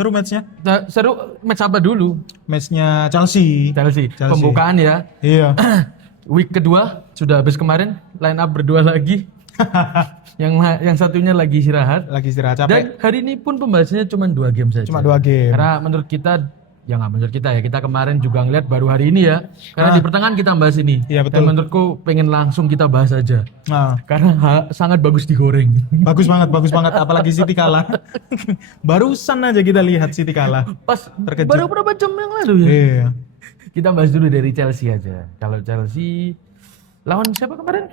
Seru matchnya. Seru match apa dulu? Matchnya Chelsea. Chelsea. Pembukaan ya. Iya. Week kedua sudah habis kemarin, line up berdua lagi. yang satunya lagi istirahat. Lagi istirahat capek. Dan hari ini pun pembahasannya cuma 2 game saja. Cuma 2 game. Karena menurut kita, ya nggak menurut kita ya, kita kemarin juga ngeliat baru hari ini ya. Karena di pertengahan kita bahas ini. Iya, betul. Dan menurutku pengen langsung kita bahas aja. Nah, Karena sangat bagus digoreng. bagus banget. Apalagi City kalah. Barusan aja kita lihat City kalah. Pas Terkejut. baru berapa jam yang lalu ya. Iya. Kita bahas dulu dari Chelsea aja. Kalau Chelsea lawan siapa kemarin?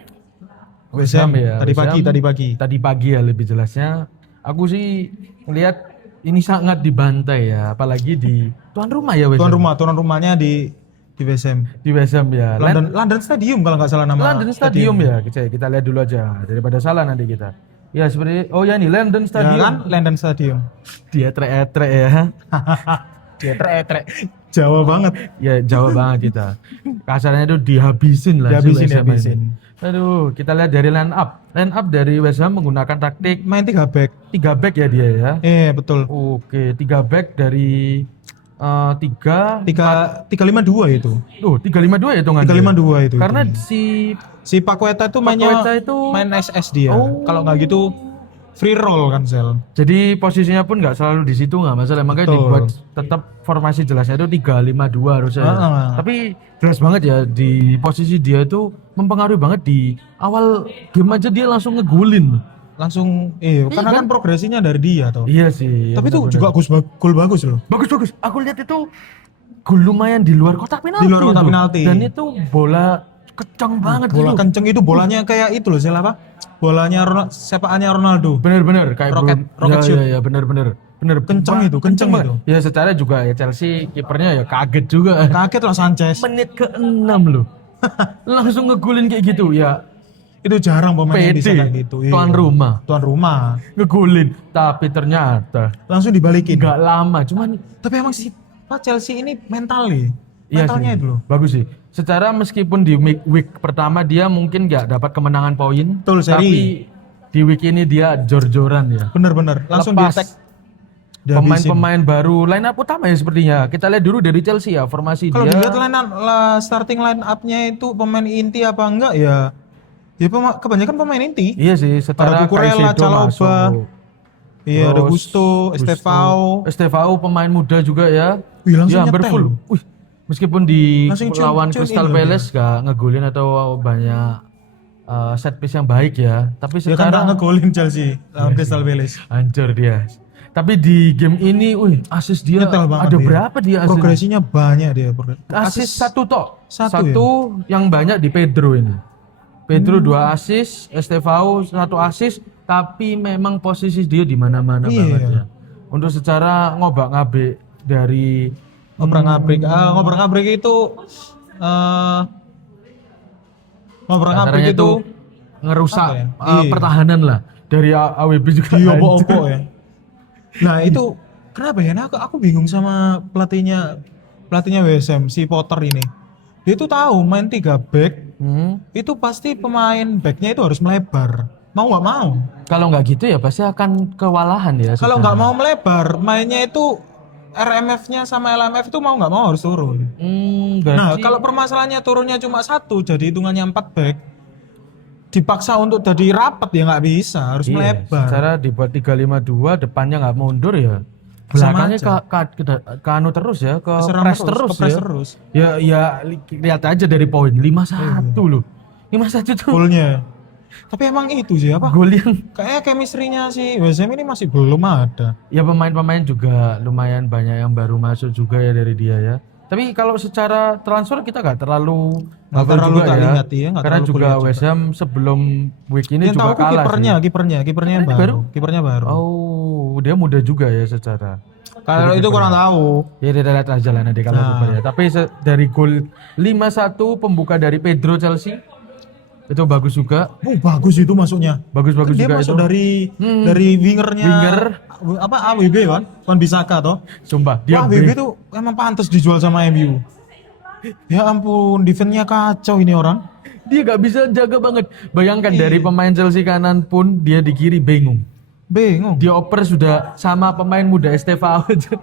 West Ham ya. tadi West pagi, Ham. tadi pagi. Tadi pagi ya lebih jelasnya. Aku sih melihat ini sangat dibantai ya, apalagi di tuan rumah ya West Ham. Tuan rumahnya di West Ham. Di West Ham ya. London Stadium kalau nggak salah nama. London Stadium ya. Kita lihat dulu aja daripada salah nanti kita. Ya seperti ini London Ya Stadium. kan London Stadium. Dia trek-trek ya. Dia trek. Jawa banget. Ya Jawa banget kita. Kasarnya itu dihabisin lah. si West Ham Dihabisin. ini. Aduh, kita lihat dari line up. Line up dari West Ham menggunakan taktik Main 3 back. 3 back ya dia ya. Betul. Oke, 3 back dari 3 352 itu. 352 ya hitungannya. 352 itu. Karena si Paqueta itu mainnya Paqueta itu main SS dia. Oh. Kalau nggak gitu free roll kan Sel. jadi posisinya pun nggak selalu di situ, nggak masalah, makanya Betul. dibuat tetap formasi jelasnya itu 352 harusnya. Tapi jelas banget ya di posisi dia itu mempengaruhi banget di awal game aja dia langsung ngegulin. Langsung karena kan progresinya dari dia tuh. Iya sih. Tapi itu benar-benar. juga gol bagus loh. Bagus. Aku lihat itu gol lumayan di luar kotak penalti. Di luar kotak itu. penalti. Dan itu bola kencang banget Bola gitu. kenceng itu bolanya kayak itu loh Sel apa? Bolanya sepakannya Ronaldo. Bener kayak Rocket shoot. Ya bener. Kenceng itu. banget. Ya secara juga ya Chelsea kipernya ya kaget juga. Kaget loh Sanchez. Menit ke-6 loh. Langsung ngegulin kayak gitu ya. Itu jarang pemain yang bisa PD kayak gitu. tuan rumah Tuan rumah. ngegulin, tapi ternyata Langsung dibalikin. nggak lama, cuman Tapi emang si Chelsea ini mental nih. iya Mentalnya sih, itu loh. bagus sih. Secara meskipun di week pertama dia mungkin nggak dapat kemenangan poin, Betul, seri. tapi di week ini dia jor-joran ya. Bener. Langsung Lepas di-attack. pemain-pemain baru line up utama ya sepertinya. Kita lihat dulu dari Chelsea ya, formasi Kalau dia. dilihat starting line up-nya itu pemain inti apa enggak ya? Ya kebanyakan pemain inti. Iya sih, secara Ada Cucurella, Caicedo Chalobah. masuk. Iya, ada Terus Gusto, Estevao. pemain muda juga ya. Wih, langsung Ya, hampir nyetel. full. Wih, meskipun di Langsung lawan tune Crystal in loh Palace gak ngegolin atau banyak set piece yang baik ya. Tapi Dia kan secara nggak ngegolin Chelsea lawan Crystal Palace. hancur dia. Tapi di game ini, assist dia Nyetel banget ada dia. berapa dia assist? Progresinya banyak dia. Assist satu tok. Satu Yang banyak di Pedro ini. Pedro 2 assist, Estevao 1 assist, tapi memang posisi dia di mana-mana Iya. banget ya. Untuk secara ngobrak-ngabrik dari Ngobrak-ngabrik itu ngobrak-ngabrik kasarnya itu ngerusak apa ya? Iya. pertahanan lah. Dari AWB juga iya hancur. opo ya. Nah, itu kenapa ya? Nah, aku bingung sama pelatihnya West Ham si Potter ini. Dia itu tahu main 3 back itu pasti pemain backnya itu harus melebar. Mau nggak mau. Kalau nggak gitu ya pasti akan kewalahan ya. Kalau secara. nggak mau melebar, mainnya itu RMF-nya sama LMF itu mau nggak mau harus turun. Nah, Berarti kalau permasalahannya turunnya cuma 1, jadi hitungannya 4 back. Dipaksa untuk jadi rapat ya nggak bisa, harus iya, melebar. secara dibuat 352 depannya nggak mundur ya. Sama Belakangnya ke anu terus ya, ke Keserang press ke terus press ya. terus. Ya lihat aja dari poin 5-1 loh. 5-1 tuh Golnya. Tapi emang itu sih apa? gol yang Kayaknya chemistry-nya si West Ham ini masih belum ada. ya pemain-pemain juga lumayan banyak yang baru masuk juga ya dari dia ya. Tapi kalau secara transfer kita nggak terlalu Terlalu juga tak ya. lihat ya, nggak Karena terlalu juga kulihat West Ham sebelum week ini Yang juga tahu aku kalah kipernya Kipernya baru. Kipernya baru. Oh, dia muda juga ya secara. Kalau itu kurang tahu. Ya kita lihat aja lah nanti kalau kipernya. Tapi dari gol 5-1 pembuka dari Pedro Chelsea itu bagus juga. Bagus itu masuknya. Bagus-bagus Dia juga masuk itu. dari wingernya. Winger. Apa AWB kan? Wan Bisaka toh. Sumpah, dia AWB tuh emang pantas dijual sama MU. Ya ampun, defense-nya kacau ini orang. dia nggak bisa jaga banget. Bayangkan Iya. dari pemain Chelsea kanan pun dia di kiri bingung. Bingung. Dioper sudah sama pemain muda STVO aja.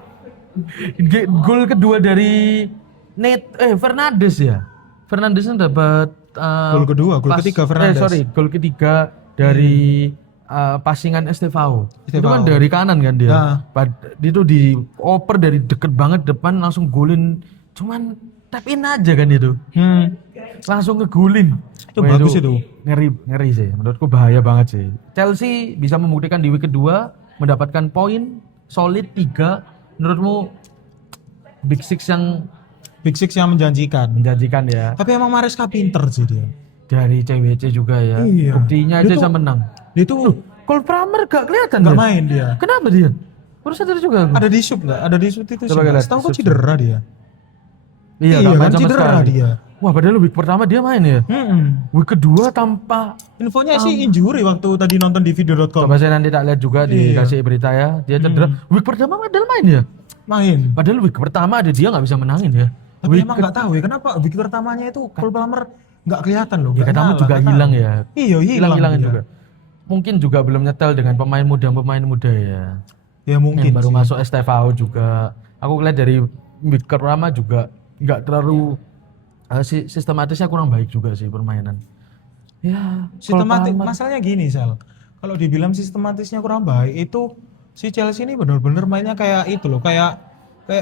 Gol kedua dari Fernandes ya. Fernandes kan dapat Gol kedua, gol ketiga Fernandes. Gol ketiga dari passingan Estevao. Itu Estevao. kan dari kanan kan dia. Nah. Itu dioper dari deket banget depan langsung golin. Cuman tap in aja kan itu. Langsung ngegolin. Itu bagus itu. Ngeri sih. Menurutku bahaya banget sih. Chelsea bisa membuktikan di week kedua mendapatkan poin solid 3. Menurutmu Big Six yang menjanjikan. ya? Tapi emang Maresca pinter sih dia. Dari CWC juga ya. Iya. Buktinya aja bisa menang. Dia tuh Cole Palmer gak kelihatan nggak dia. main dia. Kenapa dia? Baru sadar juga aku. Ada di sub nggak? Ada di sub itu sih. Coba lihat. Tahu kok cedera dia. Iya, Iya gak main kan sama cedera sekali. dia. Wah, padahal week pertama dia main ya. Week kedua tanpa. Infonya sih injury waktu tadi nonton di video.com. Coba saya nanti tak lihat juga dikasih berita ya. Dia cedera. Week pertama padahal main ya. Main. Padahal week pertama ada dia nggak bisa menangin ya. Tapi emang nggak tahu ya kenapa week pertamanya itu Cole Palmer nggak kelihatan loh. Ya nggak ketemu nyala, juga nggak hilang tahu. ya. Iya Hilang-hilangan dia. juga. Mungkin juga belum nyetel dengan pemain muda ya. Ya mungkin Yang baru sih. masuk STVO juga. Aku lihat dari week pertama juga nggak terlalu sistematisnya kurang baik juga sih permainan. Ya, Sistematis. Cole Palmer. Masalahnya gini Sal. Kalau dibilang sistematisnya kurang baik itu si Chelsea ini benar-benar mainnya kayak itu loh, kayak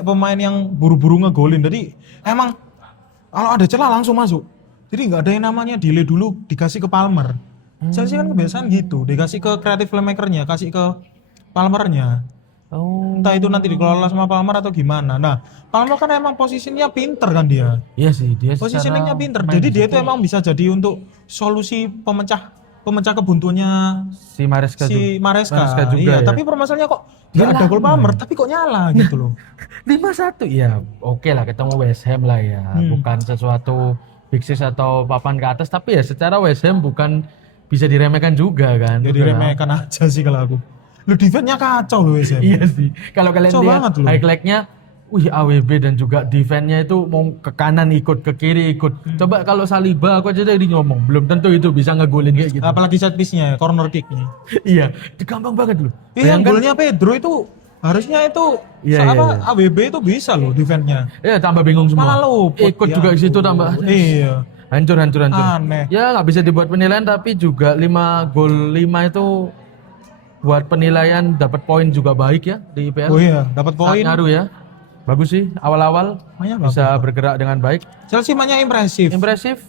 pemain yang buru-buru ngegolin. Jadi emang kalau ada celah langsung masuk. Jadi nggak ada yang namanya delay dulu dikasih ke Palmer. Chelsea kan kebiasaan gitu, dikasih ke creative playmaker-nya, kasih ke Palmer-nya. Oh, Entah itu nanti dikelola sama Palmer atau gimana. Nah, Palmer kan emang posisinya pinter kan dia. iya sih dia Positioningnya secara pinter. main Jadi di dia situ itu emang bisa jadi untuk solusi pemecah kebuntuannya si Maresca si Maresca. juga Iya, ya. tapi permasalahannya kok Dia nggak ada gol lama Palmer, tapi kok nyala gitu loh. 5-1 ya oke lah ketemu West Ham lah ya. Bukan sesuatu Big Six atau papan ke atas tapi ya secara West Ham bukan bisa diremehkan juga kan. Jadi remehkan aja sih kalau aku. Lu defense-nya kacau loh SM. Iya sih. Kalau kalian Kacau lihat banget loh. highlight-nya, AWB dan juga defense-nya itu mau ke kanan ikut, ke kiri ikut. Coba kalau Saliba aku aja tadi ngomong, belum tentu itu bisa ngegolin kayak gitu. Apalagi set piece-nya, corner kick-nya. Iya, gampang banget loh. Iya, golnya Pedro itu harusnya itu Iya, iya. AWB itu bisa loh defense-nya. Ya tambah bingung semua. Malah luput. Ikut Ya juga ke situ ampun. tambah. Iya. Hancur. Aneh. Ya nggak bisa dibuat penilaian tapi juga 5 gol 5 itu buat penilaian dapat poin juga baik ya di IPL. Oh iya, dapat Sangat poin. ngaruh ya. Bagus sih awal-awal Mainnya bisa bergerak dengan baik. Chelsea mainnya impresif. Impresif.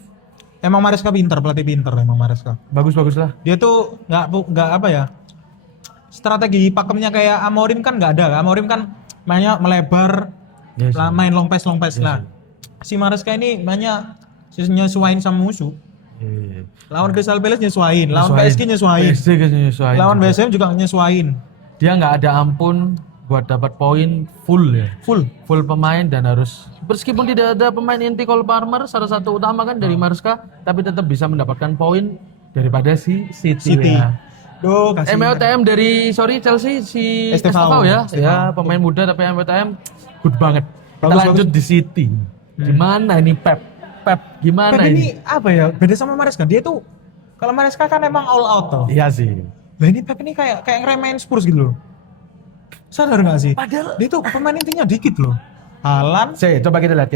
Emang Maresca pinter, pelatih pinter emang Maresca. Bagus lah. Dia tuh nggak apa ya? Strategi pakemnya kayak Amorim kan nggak ada. Amorim kan mainnya melebar, Yes. main long pass lah. Si Maresca ini mainnya nyesuain sama musuh. Iya. Lawan Crystal Palace nyesuain, lawan PSG nyesuain, nyesuain. lawan juga. BSM juga nyesuain. Dia nggak ada ampun buat dapat poin full ya. Full. Pemain dan harus meskipun tidak ada pemain inti Cole Palmer salah satu utama kan dari Maresca tapi tetap bisa mendapatkan poin daripada si City. Ya. Duh, kasih. MLTM dari Chelsea si Estevao. Estevao ya. Estevao. Ya, pemain muda tapi MLTM good banget. Kita Bagus, lanjut di City. Gimana ini Pep gimana Pep ini? ini apa ya? Beda sama Maresca. Dia tuh kalau Maresca kan emang all out toh. Iya sih. Nah ini Pep ini kayak ngeremehin Spurs gitu loh. Sadar nggak sih? Padahal Dia tuh pemain intinya dikit loh. Haaland, coba kita lihat.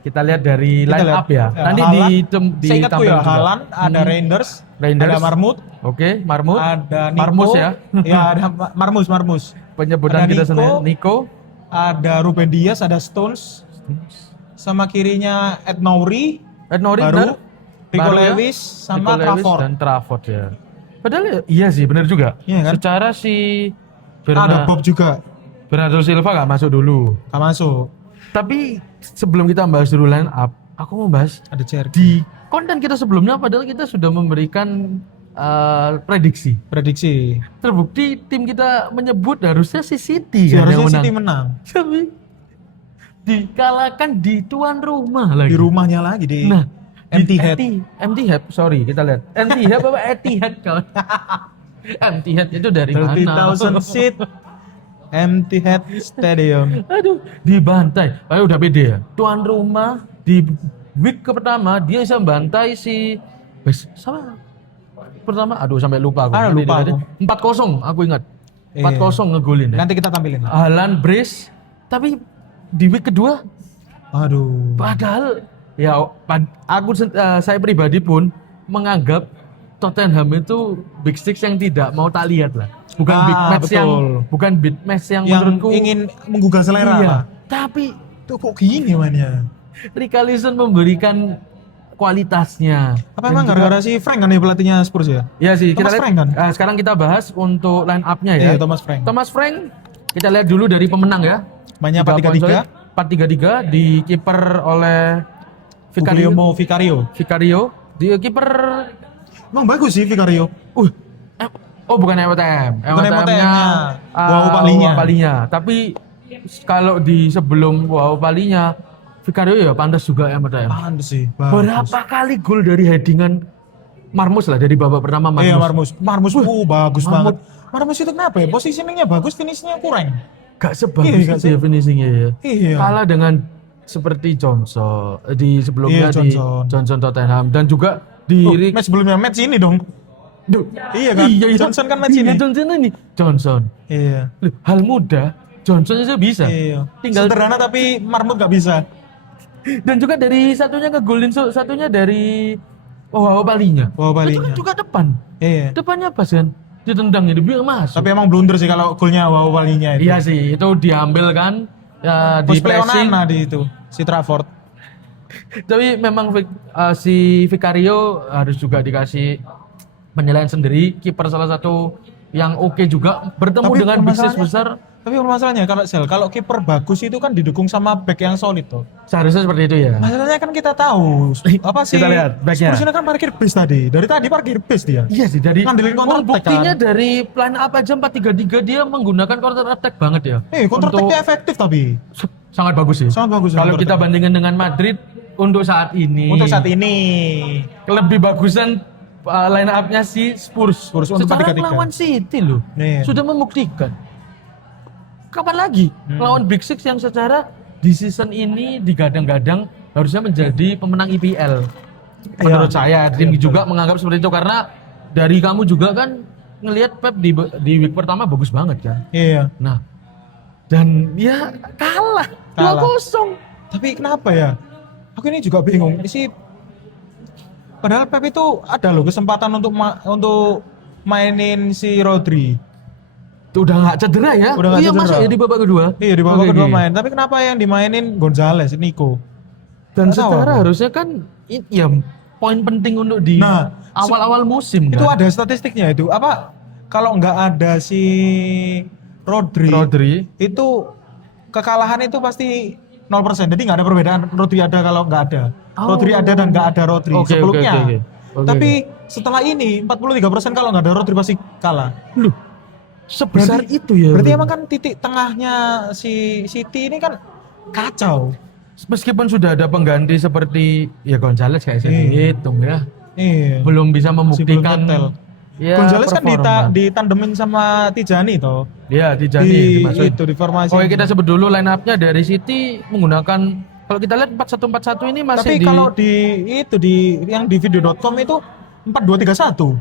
Kita lihat dari Kita line lihat. up ya. Ya, Nanti Haaland, seingatku ditampilkan ya juga. Haaland, ada Reinders, Reinders. ada Marmut, Oke, Marmut. ada Nico, Marmus ya. Ya ada Marmus. Penyebutan Ada kita Nico. sendiri. Nico. Ada Ruben Dias, ada Stones, sama kirinya Ed Nouri, Nori baru benar. Rico Baru ya. Lewis, sama Nico Lewis Trafford. dan Trafford ya. Padahal iya sih benar juga. Iya kan? Secara si Ada Bob juga, Bernardo Silva gak masuk dulu. gak masuk. Tapi sebelum kita bahas dulu line up, aku mau bahas Ada Cherky. di konten kita sebelumnya padahal kita sudah memberikan prediksi. Prediksi. Terbukti tim kita menyebut harusnya si City kan yang Seharusnya menang. City menang. Tapi dikalahkan di tuan rumah lagi. Di rumahnya lagi di Nah, Etihad. Etihad, sorry kita lihat. Etihad apa Etihad kawan? Etihad itu dari mana? 30,000 seat Etihad Stadium. Aduh, dibantai. Udah beda ya. Tuan rumah di week pertama dia bisa bantai sama pertama. Aduh sampai lupa aku. Lupa aku. 4-0 aku ingat. 4-0 ngegolin ya. Nanti kita tampilin. Haaland brace, tapi di week kedua, Aduh. padahal ya saya pribadi pun menganggap Tottenham itu Big Six yang tidak mau tak lihat lah. Bukan big match yang menurutku ingin menggugah selera. iya, lah. tapi Tuh kok gini mainnya? Richarlison memberikan kualitasnya. Apa emang gara-gara si Frank kan ya pelatihnya Spurs ya? Ya sih, Thomas kita lihat. Frank kan? Sekarang kita bahas untuk line up-nya ya. Iya, Thomas Frank. Thomas Frank, kita lihat dulu dari pemenang ya. Mainnya 3 4-3-3. 4-3-3 di kiper oleh Guglielmo Vicario. Vicario. Di kiper Emang bagus sih Vicario. bukan MTM. Bukan MTM-nya Wow Palinya. Palinya. Tapi kalau di sebelum Wow Palinya Vicario ya pantas juga MTM. Pantes sih. Bagus. Berapa kali gol dari headingan Marmus lah dari babak pertama Marmus. Iya Marmus bagus Marmut. banget. Marmus itu kenapa ya? Positioningnya bagus, finishingnya kurang. Gak sebagus Iya, itu ya finishingnya ya. Iya. Kalah dengan seperti Johnson di sebelumnya Iya, di Johnson. Johnson Tottenham dan juga di Match sebelumnya match ini dong. Iya kan? Johnson kan match ini. Johnson. Iya. Loh, hal mudah Johnson aja bisa. Iya. Tinggal Sederhana tapi Marmut gak bisa. dan juga dari satunya ngegolin satunya dari Palinya. Wow Itu Palinya. kan juga depan. Iya. Depannya pas kan. Ditendang jadi biar masuk. Tapi emang blunder sih kalau golnya Wow Palinya itu. Iya sih, itu diambil kan ya, di Di pressing. di itu si Trafford. Tapi memang si Vicario harus juga dikasih penilaian sendiri. Kiper salah satu yang oke juga bertemu Tapi dengan bisnis besar. Tapi permasalahannya kalau kiper bagus itu kan didukung sama back yang solid tuh. Seharusnya seperti itu ya. Masalahnya kan kita tahu apa sih? Kita lihat backnya. Spurs ini kan parkir base tadi. Dari tadi parkir base dia. Iya sih, dari Ngandelin counter attack buktinya kan. dari line up aja 4-3-3 dia menggunakan counter attack banget ya. Counter Untuk- attack-nya efektif tapi. sangat bagus sih. Sangat bagus. Kalau counter kita attack. bandingkan dengan Madrid untuk saat ini. Untuk saat ini lebih bagusan line up-nya si Spurs. untuk Secara 4-3-3. melawan City loh. Iya. Sudah membuktikan. Kapan lagi lawan Big Six yang secara di season ini digadang-gadang harusnya menjadi pemenang IPL. Menurut saya tim juga menganggap seperti itu karena dari kamu juga kan ngelihat Pep di week pertama bagus banget kan. Iya. Nah, dan ya kalah. 2-0. Tapi kenapa ya? Aku ini juga bingung. Ini padahal Pep itu ada loh kesempatan untuk mainin si Rodri. Udah nggak cedera ya? Udah nggak iya cedera. masuk ya di babak kedua. Iya di babak Oke, kedua oke. main. Tapi kenapa yang dimainin Gonzales, Nico? Dan Nggak tahu secara aku. harusnya kan ya poin penting untuk di Nah, awal-awal musim Itu kan. ada statistiknya itu. Apa kalau nggak ada si Rodri, itu kekalahan itu pasti 0%. Jadi nggak ada perbedaan Rodri ada kalau nggak ada. Rodri ada dan nggak ada Rodri Oke, sebelumnya. oke. Oke, Tapi setelah ini 43% kalau nggak ada Rodri pasti kalah. Loh, sebesar itu ya. Berarti Bro. emang kan titik tengahnya si City ini kan kacau. Meskipun sudah ada pengganti seperti ya Gonzales kayak saya Iya. hitung ya. Iya. Belum bisa membuktikan nyetel. ya, Gonzales kan performa. ditandemin sama Tijani toh. Ya, Tijani dimasukin. Itu di formasi. Oke, kita sebut dulu line up-nya dari City menggunakan kalau kita lihat 4-1-4-1 ini masih Tapi kalau di yang di video.com itu 4-2-3-1.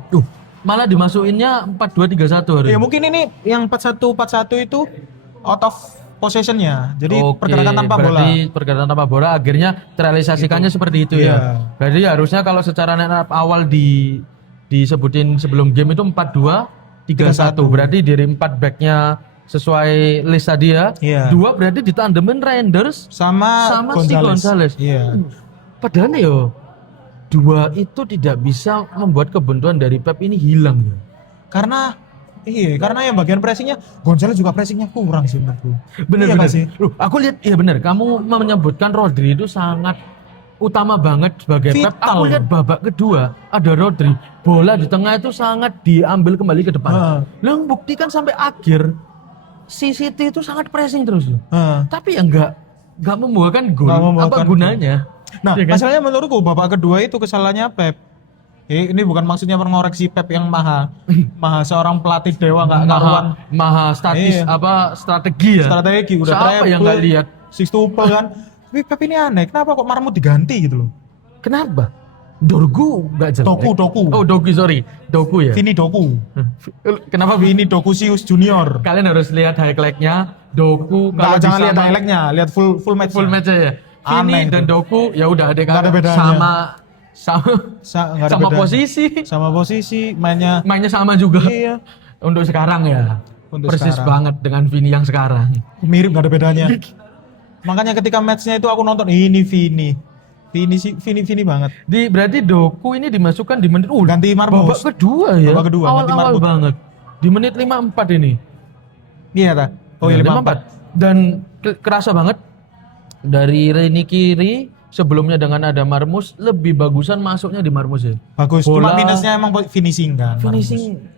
malah dimasukinnya 4-2-3-1 hari. Ya mungkin ini yang 4-1-4-1 itu out of possession-nya. Jadi Oke, pergerakan tanpa bola. berarti pergerakan tanpa bola akhirnya terrealisasikannya seperti itu Iya. ya. Berarti harusnya kalau secara line up awal disebutin sebelum game itu 4-2-3-1. Berarti dari 4 backnya sesuai list tadi ya. Iya. 2 berarti ditandemin Reinders sama si Gonzales. Iya. Padahal ya 2 itu tidak bisa membuat kebentuan dari Pep ini hilang ya. Karena yang bagian pressingnya Gonzales juga pressingnya kurang sih menurutku. Bener, Iya bener. nggak sih? Loh, aku lihat iya bener. Kamu menyebutkan Rodri itu sangat utama banget sebagai Pep. Vital. Aku lihat babak kedua ada Rodri, bola di tengah itu sangat diambil kembali ke depan. Lah buktikan sampai akhir si City itu sangat pressing terus loh. Tapi ya nggak membuahkan gol. Nggak membuahkan Apa gol. gunanya? Nah, Iya kan? masalahnya menurutku babak kedua itu kesalahannya Pep. Ini bukan maksudnya mengoreksi Pep yang maha seorang pelatih dewa nggak karuan maha statis Iya. strategi ya. strategi udah Siapa yang nggak lihat? six tuple kan. Tapi Pep ini aneh, kenapa kok Marmut diganti gitu loh? Kenapa? Dorgu nggak jelek. Doku. Oh Doku, sorry. Doku ya. Vini Doku. Kenapa Vini Dokusius Junior. Kalian harus lihat highlight-nya. Doku kalau Jangan lihat disama- highlight-nya, lihat full match. full match aja. Vini Aneh dan itu. Doku ya udah Nggak ada bedanya. sama Nggak ada sama bedanya. posisi. Sama posisi mainnya. Mainnya sama juga. Iya. Untuk sekarang ya. Untuk Persis sekarang. banget dengan Vini yang sekarang. Mirip, nggak ada bedanya. Makanya ketika matchnya itu aku nonton ini Vini banget. Berarti Doku ini dimasukkan di menit Ganti Marmos. babak kedua ya. Babak kedua, ganti Awal-awal Marmos. banget. Di menit 54 ini. Iya ta? Oh iya 54. Dan kerasa banget dari Reni kiri sebelumnya dengan ada Marmus lebih bagusan masuknya di Marmus ya. Bagus. Cuma Bola- minusnya emang finishing kan. Finishing Marmos.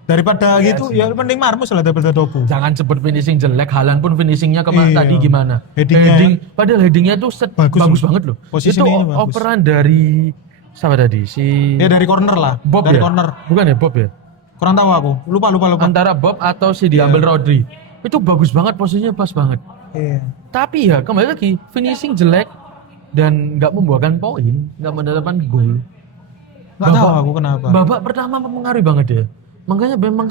Daripada gitu ya mending Marmos lah daripada Doku. jangan sebut finishing jelek, Halan pun finishingnya Iya. tadi gimana? Headingnya- Padahal headingnya tuh Bagus. bagus banget loh. Itu Positioningnya bagus. operan dari siapa tadi? Si Ya dari corner lah. Bob dari ya? corner. Bukan ya Bob ya? Kurang tahu aku. Lupa. Antara Bob atau si diambil Rodri. Itu bagus banget, posisinya pas banget. Iya. Tapi ya kembali lagi finishing jelek dan nggak membuahkan poin, nggak mendapatkan gol. Nggak tahu aku kenapa. Babak pertama mempengaruhi banget ya. Makanya memang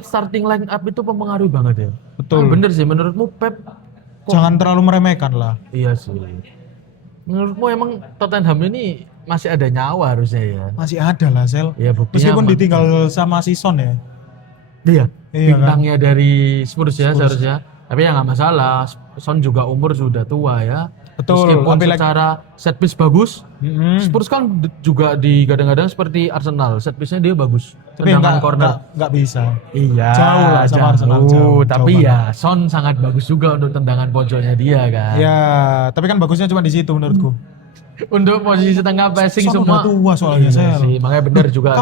starting line up itu mempengaruhi banget ya. Betul. Bener sih menurutmu Pep? Jangan terlalu meremehkan lah. Iya sih. Menurutmu emang Tottenham ini masih ada nyawa harusnya ya? Masih ada lah Sel. Iya buktinya. Meskipun ditinggal sama si Son ya. Iya. Iya kan? Bintangnya dari Spurs ya Spurs. seharusnya. Tapi ya nggak masalah. Son juga umur sudah tua ya. Betul, Meskipun tapi secara set piece bagus. Mm-mm. Spurs kan juga digadang-gadang seperti Arsenal. Set piece-nya dia bagus. Tapi Tendangan corner. nggak bisa. Iya. Jauh lah sama Arsenal, jauh Tapi banget. ya Son sangat bagus juga untuk tendangan pojoknya dia kan. Ya, tapi kan bagusnya cuma di situ menurutku. Untuk posisi tengah passing Son semua. udah tua soalnya, Iya Sel. sih, makanya benar juga.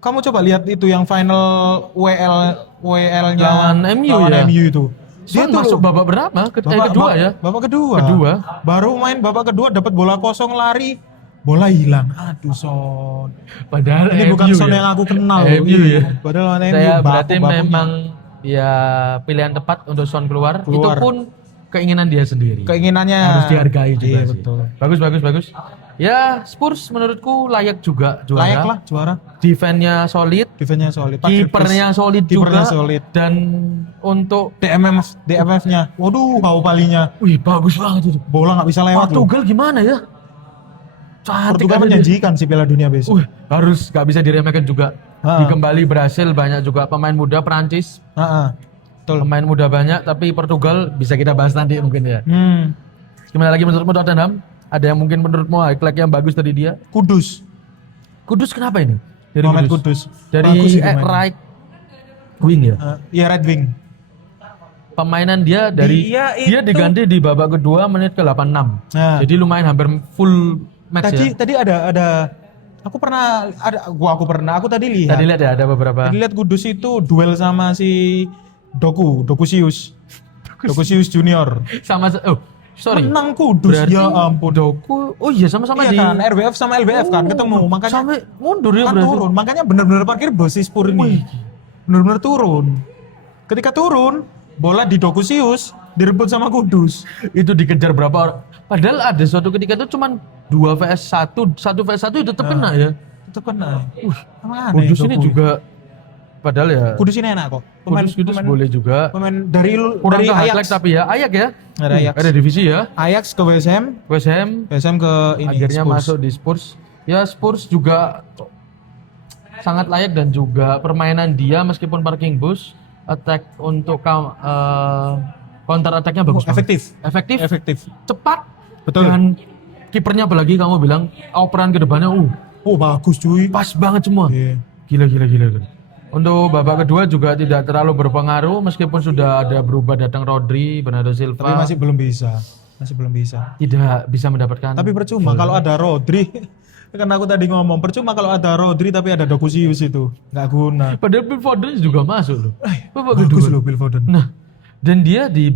Kamu coba lihat itu yang final WL-nya Lawan MU ya? MU itu. Dia tuh masuk babak berapa? Kedua ya? Babak kedua. Kedua. Baru main babak kedua dapat bola kosong lari, bola hilang. Aduh Son. Padahal Ini bukan MU Son ya? yang aku kenal. MU ya. Padahal lawan MU. Saya berarti baku-bakunya. memang ya pilihan tepat untuk Son keluar. Itu Keluar. pun keinginan dia sendiri. Keinginannya Harus dihargai juga Iya, sih. betul. Bagus. Ya Spurs menurutku layak juga juara. Layak lah juara. Defense-nya solid, Defense-nya solid. kipernya solid Kipernya juga. solid. Dan untuk DMF-nya. Waduh, bau palinya. wih bagus banget itu. Bola nggak bisa lewat loh. Portugal gimana ya? Cantik Portugal ada dia. menjanjikan sih Piala Dunia besok. Harus gak bisa diremehkan juga. Ha. Dikembali berhasil banyak juga pemain muda Prancis. Heeh. Betul. Pemain muda banyak tapi Portugal bisa kita bahas nanti mungkin ya. Gimana lagi menurutmu Tottenham? Ada yang mungkin menurutmu highlight yang bagus dari dia? Kudus. Kudus kenapa ini? Dari Mohamed Kudus. Dari Bagus itu mainnya. right wing ya. Iya right wing. Pemainan dia dari Dia dia itu- diganti di babak kedua menit ke 86. Nah. Jadi lumayan hampir full match ya. Tadi ada aku tadi lihat. Tadi lihat ya ada beberapa. Tadi lihat Kudus itu duel sama si Dokusius Junior. Sama sorry. Menang Kudus. Berarti Ya ampun. Doku. Oh iya sama-sama Iya di kan, RBF sama LBF kan ketemu, makanya sampai mundur ya kan berarti. turun, makanya benar-benar parkir bos si Spurs ini. Benar-benar turun. Ketika turun, bola di Dokusius direbut sama Kudus. Itu dikejar berapa orang. Padahal ada suatu ketika itu cuman 2 vs 1, 1 vs 1 itu tetap kena ya. Tetap kena. Aneh Kudus ini Doku. juga padahal ya. Kudus ini enak kok. Kudus boleh juga. Pemain dari Kurang dari ke Ajax. highlight tapi ya. Ayak ya. Ada Ajax. Ada divisi ya. Ajax ke West Ham, West Ham West Ham ke ini akhirnya Spurs. masuk di Spurs. Ya Spurs juga sangat layak dan juga permainan dia meskipun parking bus, attack untuk counter attack-nya bagus banget. Efektif. Efektif, cepat, Betul. dan kipernya apalagi kamu bilang operan ke depannya Oh bagus cuy. pas banget semua. Iya. Gila. Untuk babak kedua juga tidak terlalu berpengaruh meskipun sudah ada berubah datang Rodri, Bernardo Silva. Tapi masih belum bisa. tidak bisa mendapatkan. Tapi percuma kalau ada Rodri. Kan aku tadi ngomong percuma kalau ada Rodri tapi ada Dokusius itu nggak guna. Padahal Phil Foden juga masuk loh. Babak Bagus kedua. loh Phil Foden. Nah, dan dia di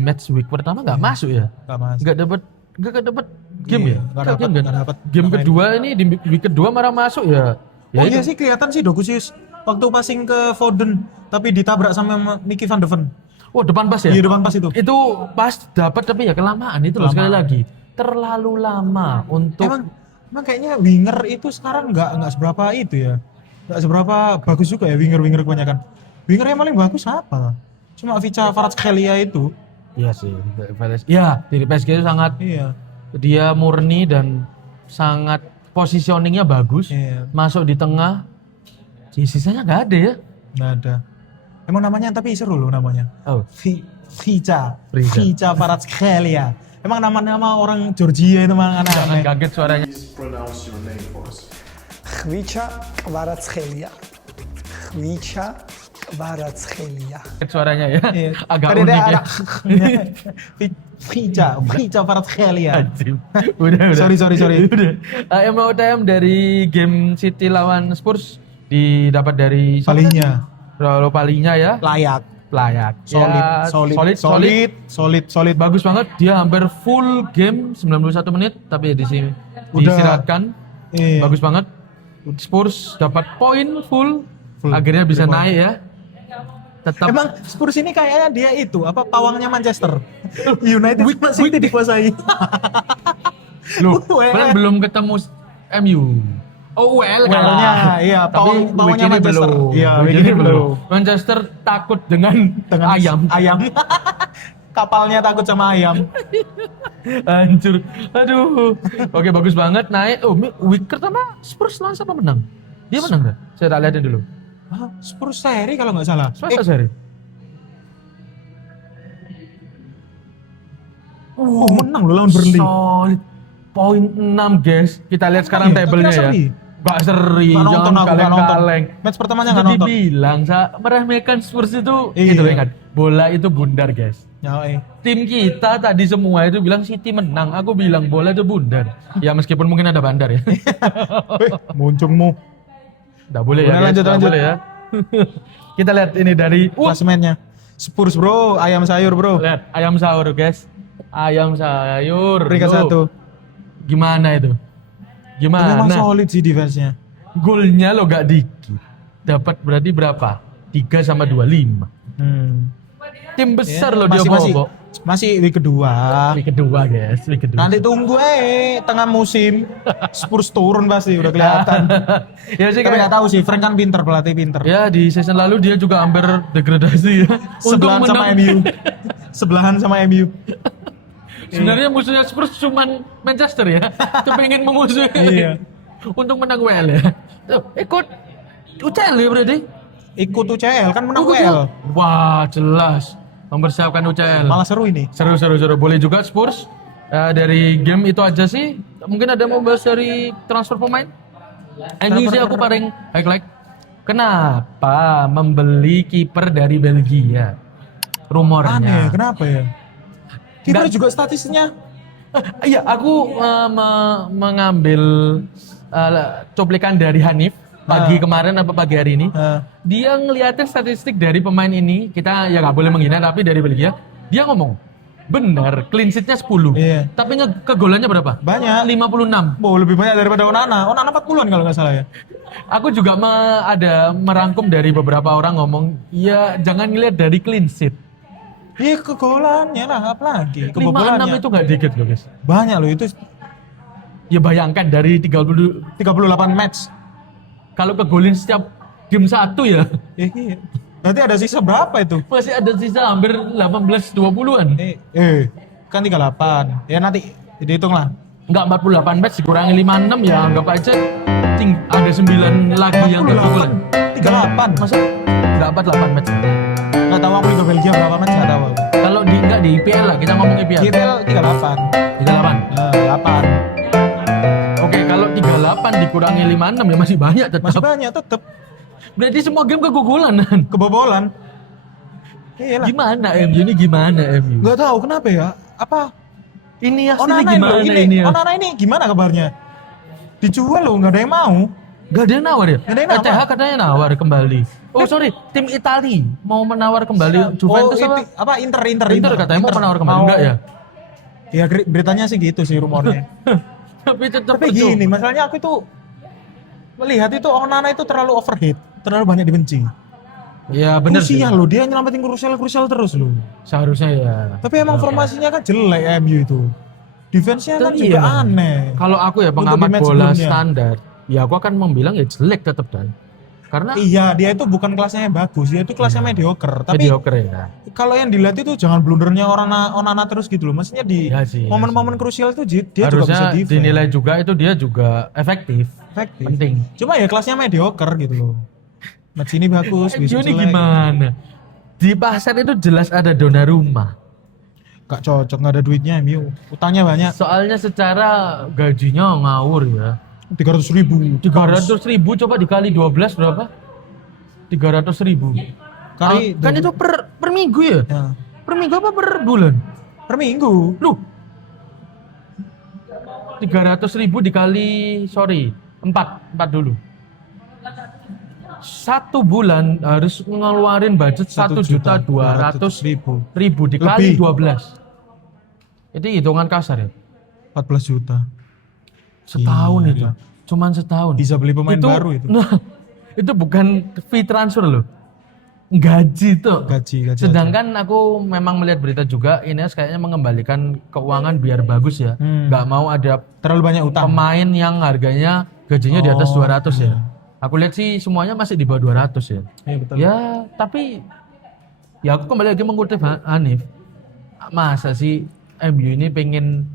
match week pertama nggak masuk ya? Nggak masuk. Nggak dapat game Iya, ya? nggak Nggak dapat, game kan? nggak dapat. Game Nggak main. kedua ini di week kedua malah masuk ya. Oh itu. iya sih kelihatan sih Dokusius waktu passing ke Foden tapi ditabrak sama Mickey van de Ven. Oh depan pas ya? Iya depan pas itu. Itu pas dapat tapi ya kelamaan itu loh sekali Kelamaan. lagi. Terlalu lama untuk Emang Emang kayaknya winger itu sekarang nggak seberapa itu ya. Nggak seberapa bagus juga ya winger kebanyakan. Winger yang paling bagus apa? Cuma Vicha Kvaratskhelia itu. Iya sih. Iya, di PSG itu sangat Iya. dia murni dan sangat positioningnya bagus. Iya. Masuk di tengah. Sisanya nggak ada ya. Nggak ada. Emang namanya tapi seru loh namanya. Oh, Vicha Friza. Kvaratskhelia. Emang nama-nama orang Georgia itu mah jangan aneh-aneh. kaget suaranya. Please pronounce your name for us. Khvicha Kvaratskhelia. Khvicha Kvaratskhelia. Kaget suaranya ya. Iya. Agak Tadi unik ada ya. Vicha Kvaratskhelia. Anjing. Udah. Sorry. Udah. MOTM dari game City lawan Spurs didapat dari Palinya Palinya ya. layak. Layak. Ya, solid. Bagus banget. Dia hampir full game 91 menit tapi di sini Udah. diistirahatkan. Iya. Bagus banget. Spurs dapat poin full. Full. Akhirnya bisa 3 poin. naik ya. Tetap Emang Spurs ini kayaknya dia itu apa pawangnya Manchester. United sama City dikuasai. loh, WL. kan belum ketemu MU. Oh, WL kalah. WL-nya, iya, Tapi pawangnya week ini Manchester. belum. Iya, Week week ini ini belum. belum. Manchester takut dengan ayam. Ayam. Kapalnya takut sama ayam. Hancur. Aduh. Oke, bagus banget naik. Oh, week pertama Spurs lawan siapa menang? Dia menang enggak? Saya tak lihatin dulu. Ah, Spurs seri kalau nggak salah. Spurs seri. Menang loh lawan Burnley. Solid. Poin 6, guys. Kita lihat sekarang Iya, tabelnya tapi ya. seri. Gak seri, Nggak nonton jangan aku, nggak nonton. kaleng-kaleng. Match pertamanya nggak Sudah nonton. dibilang, meremehkan Spurs itu, Iya. gitu ingat. Bola itu bundar, guys. Ya, Tim kita tadi semua itu bilang City menang. Aku bilang bola itu bundar. Ya meskipun mungkin ada bandar ya. muncungmu. Nggak boleh ya, Udah, guys. lanjut, Nggak lanjut. boleh ya. Kita lihat ini dari Klasemennya. Spurs bro, ayam sayur bro. lihat ayam sahur, guys. Ayam sayur. Peringkat Loh, 1. Gimana itu? Memang Gimana? solid sih defense-nya. Golnya lo gak dikit. Dapat berarti berapa? 3/25. Tim besar lo dia masih, bawa. masih week kedua. Week kedua, guys. Week kedua. Nanti tunggu tengah musim Spurs turun pasti udah kelihatan. Ya sih Tapi kayak nggak tahu sih, Frank kan pinter, pelatih pinter. ya di season lalu dia juga hampir degradasi ya. Sebelahan sama MU. Sebelahan sama MU. Sebenarnya musuhnya Spurs cuman Manchester ya. Kepengen memusuhi. Iya. Untuk menang WL ya. Tuh, ikut UCL ya berarti. Ikut UCL kan menang Ikut WL. UCL. Wah, jelas. Mempersiapkan UCL. Malah seru ini. Seru. Boleh juga Spurs. Dari game itu aja sih. Mungkin ada mau bahas dari transfer pemain? MU sih aku paling highlight. Kenapa membeli kiper dari Belgia? Rumornya. Aneh, kenapa ya? Kiper Nggak- juga statistiknya. Iya, aku mengambil cuplikan dari Hanif pagi kemarin apa pagi hari ini. Dia ngeliatin statistik dari pemain ini. Kita ya nggak boleh menghina, tapi dari Belgia dia ngomong benar clean sheet-nya 10. Iya. Tapi kegolannya berapa? Banyak. 56. Lebih banyak daripada Onana. Onana 40-an kalau nggak salah ya. Aku juga ada merangkum dari beberapa orang ngomong, ya jangan ngeliat dari clean sheet. Iya, kegolannya lah, apalagi 56 kebobolannya. itu nggak dikit loh, guys. Banyak loh, itu Ya bayangkan dari 38 match. kalau kegolin setiap game 1 ya. Iya. Berarti ada sisa berapa itu? Masih ada sisa hampir 18-20-an. Kan 38. Ya nanti dihitung lah. Enggak 48 match dikurangi 56 ya anggap aja ada 9 lagi yang kegolan. 38. Masa dapat 8 match? Nggak tahu aku Liga Belgia berapa match, nggak tahu aku. Kalau enggak di IPL lah, kita ngomong IPL. IPL 38. 38. 8. Oke, kalau 38 dikurangi 56 ya masih banyak tetap. Masih banyak tetep. Berarti semua game kegolan. Kebobolan. Iyalah. Gimana MU ini gimana MU? Nggak tahu kenapa ya. Apa Ini hasilnya Onana gimana ini ya? Onana ini gimana kabarnya? Dijual loh, nggak ada yang mau. Gak ada yang nawar ya? Nggak ada yang nawar. ETH katanya nawar kembali. Oh sorry, tim Itali mau menawar kembali Juventus apa? Inter Katanya mau menawar kembali, Mau. enggak ya? Ya beritanya sih gitu sih rumornya. Tapi tetap Tapi gini, masalahnya aku itu melihat itu Onana itu terlalu overhit, terlalu banyak dibenci. Ya bener sih. Krusial loh, dia nyelamatin krusial terus loh. Seharusnya ya. Tapi emang formasinya kan jelek MU itu. defense-nya kan Tapi juga iya. aneh. Kalau aku ya Untuk di pengamat match bola sebelumnya. standar, ya aku akan membilang ya jelek tetap dan. Karena Iya, dia itu bukan kelasnya yang bagus, dia itu kelasnya mediocre. Tapi mediocre ya. kalau yang dilihat itu jangan blundernya Onana terus gitu loh. Maksudnya di Iya sih, iya momen-momen sih. krusial itu dia juga bisa Harusnya defense. dinilai juga itu dia juga efektif. Efektif. Penting. Cuma ya kelasnya mediocre gitu loh. Match ini bagus, MU besok ini jelek. gimana? Di pasar itu jelas ada Donnarumma. Gak cocok, gak ada duitnya MU. Utangnya banyak, Soalnya secara gajinya ngawur ya. 300.000. 300.000 coba dikali 12 berapa? 300.000. Kali Kan itu per minggu ya? Ya. Per minggu apa per bulan? Per minggu. Loh. 300.000 dikali, sorry, 4 dulu. 1 bulan harus ngeluarin budget 1.200.000 dikali Lebih. 12. Itu hitungan kasar ya. 14 juta. Setahun Gila. itu. Cuman setahun. Bisa beli pemain baru itu. Nah, itu bukan fee transfer loh. Gaji tuh. Gaji. Sedangkan aku memang melihat berita juga Ines kayaknya mengembalikan keuangan biar bagus ya. Nggak mau ada terlalu banyak utang. pemain yang harganya gajinya di atas Oh, 200 ya. Aku lihat sih semuanya masih di bawah 200 ya. Iya betul. Ya, tapi ya aku kembali lagi mengutip Hanif. Masa sih MU ini pengen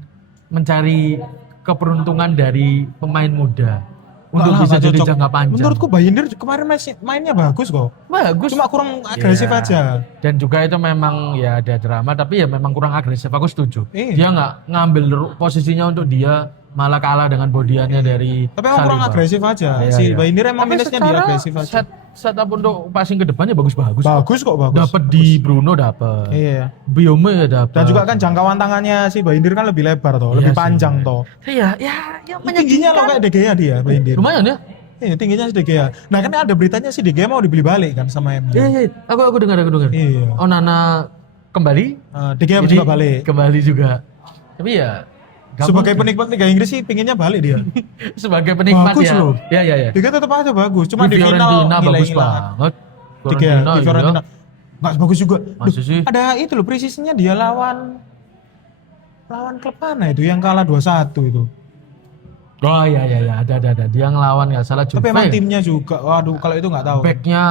mencari keberuntungan dari pemain muda untuk Enggak lah, bisa nggak jadi cocok. jangka panjang. Menurutku Bayender kemarin mainnya bagus kok. Bagus. Cuma kurang agresif Iya. aja. Dan juga itu memang ya ada drama tapi ya memang kurang agresif. Aku setuju. Iya. Dia nggak ngambil posisinya untuk dia malah kalah dengan bodiannya dari Tapi emang kurang Saliba. agresif aja. Iya, Si iya. Bayender emang Tapi minusnya secara dia agresif aja. setup untuk passing ke depannya bagus-bagus. Bagus kok, bagus. Dapat di Bruno dapat. Iya. Biome ya dapat. Dan juga kan jangkauan tangannya si Bayender kan lebih lebar toh, Iya lebih sih. panjang toh. Iya, ya Tingginya loh kayak De Gea dia, Bayender. lumayan ya. Iya, tingginya si De Gea. Nah, kan ada beritanya si De Gea mau dibeli balik kan sama MU. Iya, iya. Aku dengar. Iya. Onana kembali. De Gea Jadi juga balik. Kembali juga. Tapi ya nggak Sebagai mungkin. penikmat Liga Inggris sih pinginnya balik dia. Sebagai penikmat Bagus ya. loh. Iya. De Gea tetap aja bagus, cuma di final Fiorentina bagus ngilang-ngilangan. banget. De Gea di Fiorentina. iya. Nggak bagus juga. Masih sih. Ada itu loh presisinya dia lawan klub mana itu yang kalah 2-1 itu. Oh iya ada dia ngelawan nggak salah Juve. Tapi emang timnya juga, waduh kalau itu nggak tahu. backnya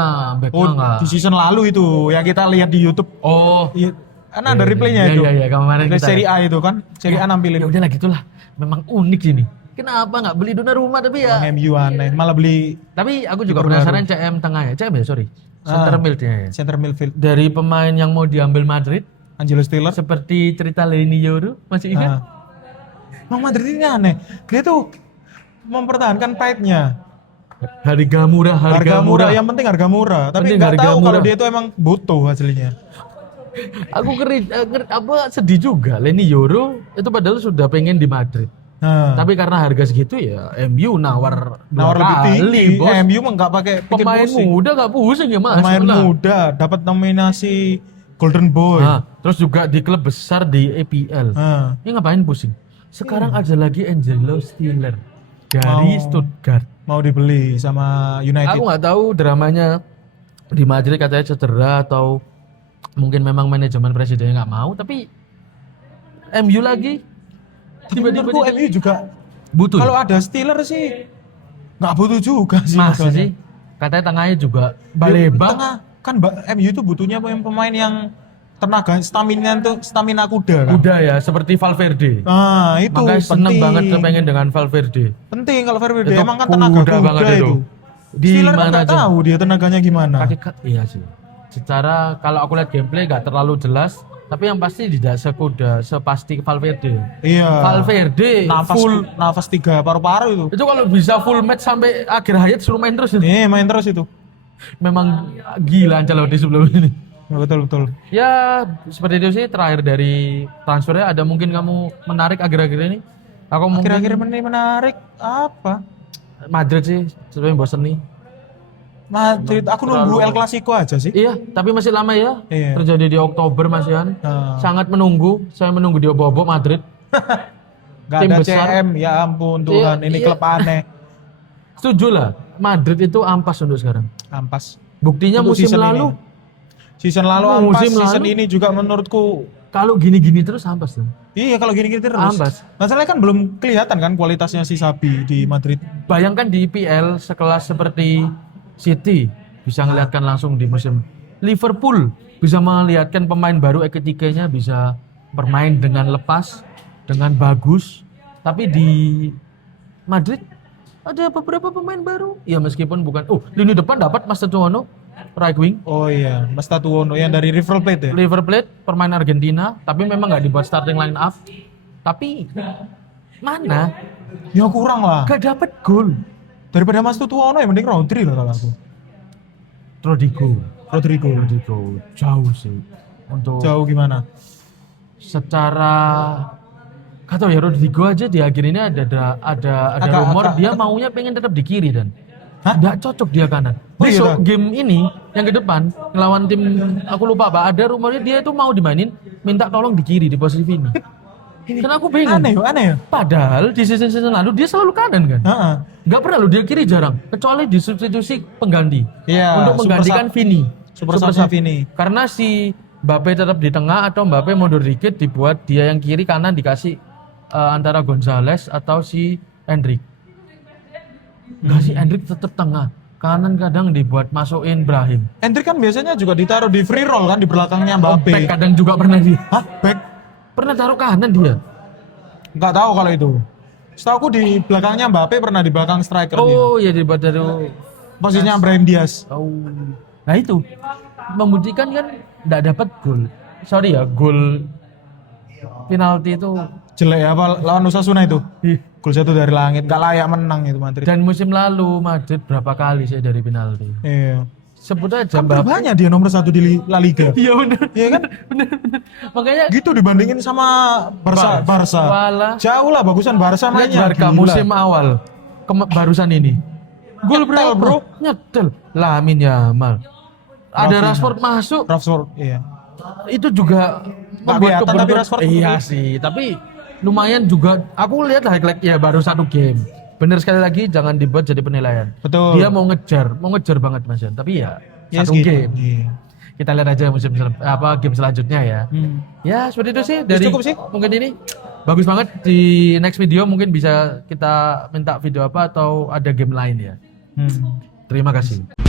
Oh, nggak. di season lalu itu yang kita lihat di YouTube. Oh Iya, kan ada replaynya itu. Iya kemarin Dari kita. Serie A itu kan, Serie A nampilin. Ya udahlah gitulah. Memang unik sini. Kenapa nggak beli Donnarumma tapi ya? Orang MU aneh, malah beli Tapi aku juga Kiper penasaran CM tengah ya. CM ya sorry. Center midnya ya. center midfield Dari pemain yang mau diambil Madrid Angelo Stiller. seperti cerita Leni Yoro masih ingat? Nah, Mang Madrid ini aneh. Dia tuh mempertahankan pride-nya. Harga murah. Harga murah, yang penting harga murah. Tapi Penting nggak harga tahu kalau murah. dia itu emang butuh hasilnya. Aku sedih juga. Leni Yoro itu padahal sudah pengen di Madrid. Nah, Tapi karena harga segitu ya MU nawar nawar lebih tinggi. bos. MU mah nggak pakai pikir Pemain pusing. muda nggak pusing ya mas. Pemain Sebelah. muda dapat nominasi Golden Boy. Nah, terus juga di klub besar di EPL. Nah, Ini ngapain pusing? Sekarang ada lagi Angelo Stiller dari Mau. Stuttgart. mau dibeli sama United. Aku nggak tahu dramanya di Madrid katanya cedera atau mungkin memang manajemen presidennya nggak mau. Tapi MU lagi Tapi menurutku tiba-tiba MU juga butuh. kalau ada Stiller sih nggak butuh juga sih. Masa masalahnya. sih? Katanya tengahnya juga Di Baleba. tengah kan MU itu butuhnya pemain yang tenaga stamina kuda kan. Udah ya, seperti Valverde. Nah, itu Makanya seneng penting. banget kepengen dengan Valverde. Penting kalau Valverde Itu emang kan tenaga kuda banget itu. Di Stiller kan mana nggak aja. tahu dia tenaganya gimana. Iya sih. Secara kalau aku lihat gameplay nggak terlalu jelas, tapi yang pasti tidak sekuda sepasti Valverde. Iya. Valverde Nafas 3 paru-paru itu. itu kalau bisa full match sampai akhir hayat suruh main terus. Main terus itu. Memang gila Ancelotti sebelum ini. Ya, betul. Ya seperti itu sih terakhir dari transfernya. Ada mungkin kamu menarik akhir-akhir ini? Aku mungkin Akhir-akhir ini menarik apa? Madrid sih sebenarnya bosen nih. Madrid, aku nunggu El Clasico aja sih. Iya, tapi masih lama ya. Iya. Terjadi di Oktober Mas Yan. Nah, Sangat menunggu. Saya menunggu dia bobo Madrid. nggak tim ada besar. CM, ya ampun Tuhan, ini Iya. klub aneh. Setuju lah. Madrid itu ampas untuk sekarang. Ampas. Buktinya Untuk musim season lalu ini. Season lalu ampas, Musim season lalu. ini juga menurutku Kalau gini-gini terus ambas dong. Iya kalau gini-gini terus. Ambas. Masalahnya kan belum kelihatan kan kualitasnya si Sabi di Madrid. Bayangkan di IPL sekelas seperti City bisa ngelihatkan langsung di musim. Liverpool bisa melihatkan pemain baru ketiganya bisa bermain dengan lepas, dengan bagus. Tapi di Madrid ada beberapa pemain baru. Ya meskipun bukan. Lini depan dapat Mas Tetuono, right wing. Oh iya, Mas Tatuono yang dari River Plate ya. River Plate, pemain Argentina, tapi memang nggak dibuat starting line up. Tapi mana? Ya kurang lah. Gak dapat gol. Daripada Mas Tatuono ya mending Rodri lah kalau aku. Rodrigo jauh sih untuk Jauh gimana? secara gak tau ya. Rodrigo aja di akhir ini ada rumor dia maunya pengen tetap di kiri dan nggak cocok dia kanan. Oh, iya Besok dah. game ini yang ke depan ngelawan tim aku lupa apa, ada rumornya dia itu mau dimainin minta tolong di kiri di posisi ini. Karena aku bingung. Aneh ya. Padahal di season lalu dia selalu kanan kan. Heeh. Nggak pernah loh dia kiri, jarang. Kecuali di substitusi pengganti. Iya, Untuk super menggantikan Vini. super sub-nya Vini. Karena si Mbappe tetap di tengah atau Mbappe mundur dikit dibuat dia yang kiri, kanan dikasih antara Gonzales atau si Endrick. Nggak si Endrick tetap tengah. Kanan kadang dibuat masukin Brahim. Endrick kan biasanya juga ditaruh di free roll kan di belakangnya Mbappe. Back kadang juga pernah dia. Hah? Back? Pernah taruh kanan dia. Nggak tahu kalau itu. Setahu aku di belakangnya Mbappe pernah di belakang striker dia. Oh iya dibuat dari Posisinya Brahim Diaz. Oh, nah itu membuktikan kan nggak dapat gol. Sorry ya, gol penalti itu. Jelek ya apa lawan Osasuna itu? Gol satu dari langit, nggak layak menang itu Madrid. Dan musim lalu Madrid berapa kali sih dari penalti? Iya. Sebut aja Kan Mbappe. banyak dia nomor 1 di La Liga. Iya benar. Iya kan? Benar. Makanya Gitu dibandingin sama Barca. Walah. Jauh lah bagusan Barca lihat mainnya. Barca Gila. musim awal barusan ini. Gol Nyetel, berapa? bro. Nyetel. Lamine Yamal. Ada Rafinha. Rashford masuk. Rashford, iya. Itu juga kelihatan, tapi Rashford iya sih, tapi lumayan juga. Aku lihat highlight ya baru satu game. Bener sekali lagi jangan dibuat jadi penilaian. Betul. Dia mau ngejar banget Mas Yan. Tapi ya Ya, satu segitu. game. Iya. Kita lihat aja game selanjutnya ya. Ya seperti itu sih dari cukup sih. mungkin ini bagus banget. Di next video mungkin bisa kita minta video apa atau ada game lain ya. Terima kasih.